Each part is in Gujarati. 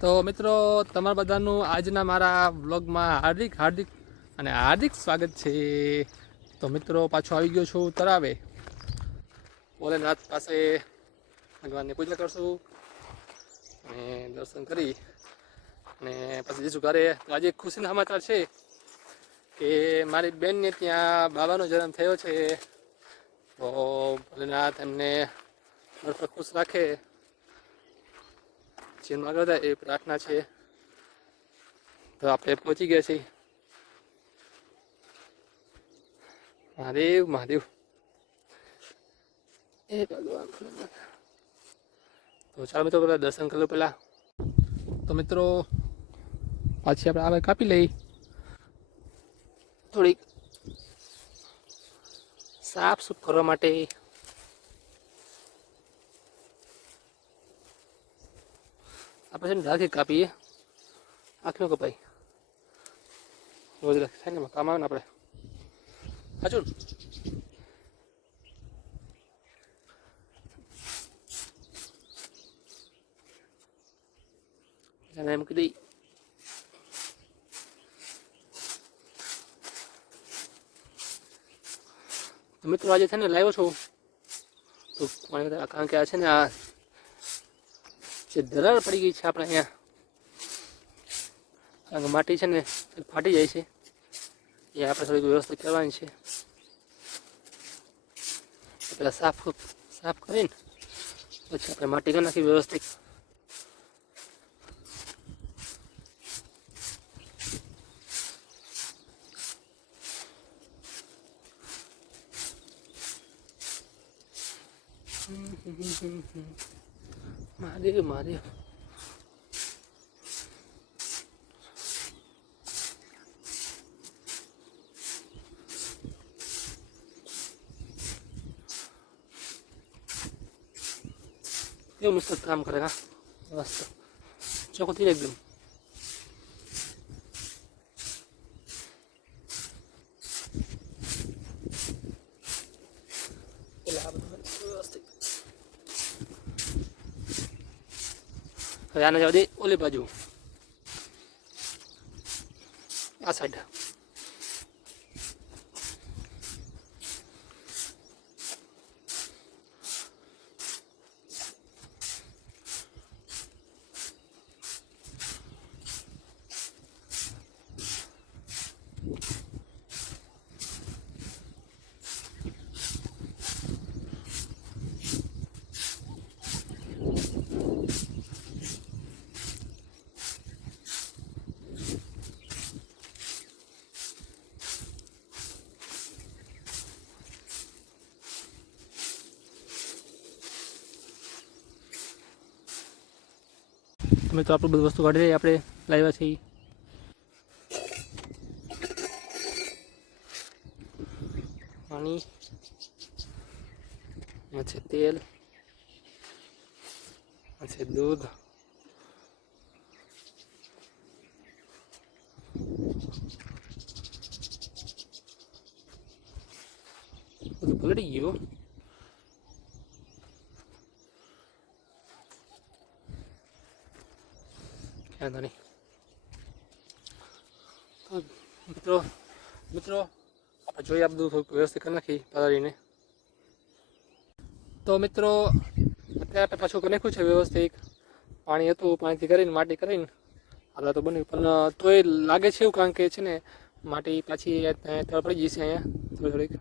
તો મિત્રો, તમારા બધાનું આજના મારા વ્લોગમાં હાર્દિક હાર્દિક અને હાર્દિક સ્વાગત છે. તો મિત્રો, પાછો આવી ગયો છું તરાવે. ભોલેનાથ પાસે ભગવાનની પૂજા કરશું અને દર્શન કરી અને પછી જઈશું ઘરે. તો આજે ખુશીના સમાચાર છે કે મારી બેનને ત્યાં બાબાનો જન્મ થયો છે. તો ભોલેનાથ એમને ખુશ રાખે. જેમ આગળ એ પ્રાર્થના છે. તો આપણે પહોંચી ગયા છીએ. મહાદેવ મહાદેવ. એ ભગવાન. તો ચાલો મિત્રો પેલા દર્શન કરો પેલા તો મિત્રો, પાછી આપણે આવે કાપી લઈ. થોડીક સાફ સુફ કરવા માટે આપણે છે ને ડાઘી કાપીએ. આખીનો કપાઈ રોજ રાખ- થાય ને કામ આવે ને આપણે. સાચું ને? એમ કીધી મિત્રો આજે છે ને લાવ્યો છું. તો કારણ કે આ છે ને આ જે દરાર પડી ગઈ છે આપણે અહીંયા. કારણ કે માટી છે ને ફાટી જાય છે. એ આપણે થોડીક વ્યવસ્થા કરવાની છે. પેલા સાફ સાફ કરીને પછી આપણે માટી કરી નાખી વ્યવસ્થિત. มาดิมาดิよむしたかんからが、わすと。ちょこていれぐん。હવે આને જવા દે ઓલી બાજુ. આ સાઈડ તમે તો આપણું બધું વસ્તુ કાઢી લઈએ, આપણે લાવ્યા છીએ. પાણી છે તેલ છે દૂધ. બધું પલળી ગયું વાંધો નહીં. તો મિત્રો મિત્રો, આપણે જોઈએ આ બધું થોડુંક વ્યવસ્થિત કરી નાખી પલાળીને તો મિત્રો, અત્યારે આપણે પાછું કરી છે વ્યવસ્થિત. પાણી હતું, પાણીથી કરીને, માટી કરીને. આપણે તો બન્યું પણ તોય લાગે છે એવું કારણ કે છે ને, માટી પાછી તળ પડી ગઈ છે અહીંયા થોડી થોડીક.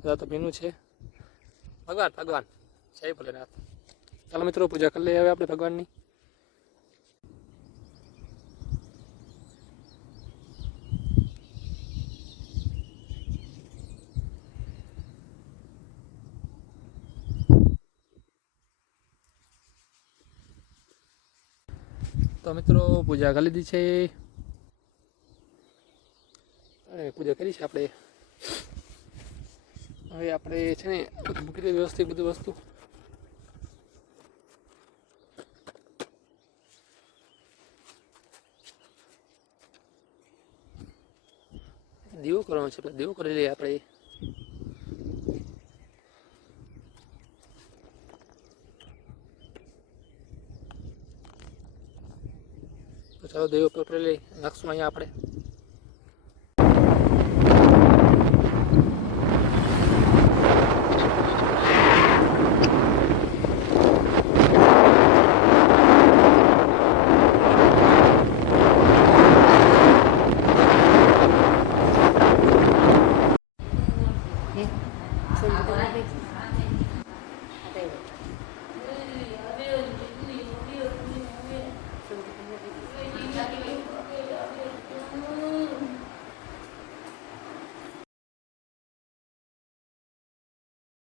બધા તો ભીનું છે. ભગવાન ભગવાન. જય ભોલેનાથ. ચાલો મિત્રો, પૂજા કરી લઈએ હવે આપણે ભગવાનની. તો મિત્રો, પૂજા કરી લીધી છે. પૂજા કરી છે આપણે. હવે આપણે છે ને મૂકી દઈએ વ્યવસ્થિત બધી વસ્તુ. દીવો કરવાનો છે, આપણે દીવો કરી લઈએ આપણે. ચાલો દેવ પેટ્રોલ લઈ નાખશું અહીંયા આપણે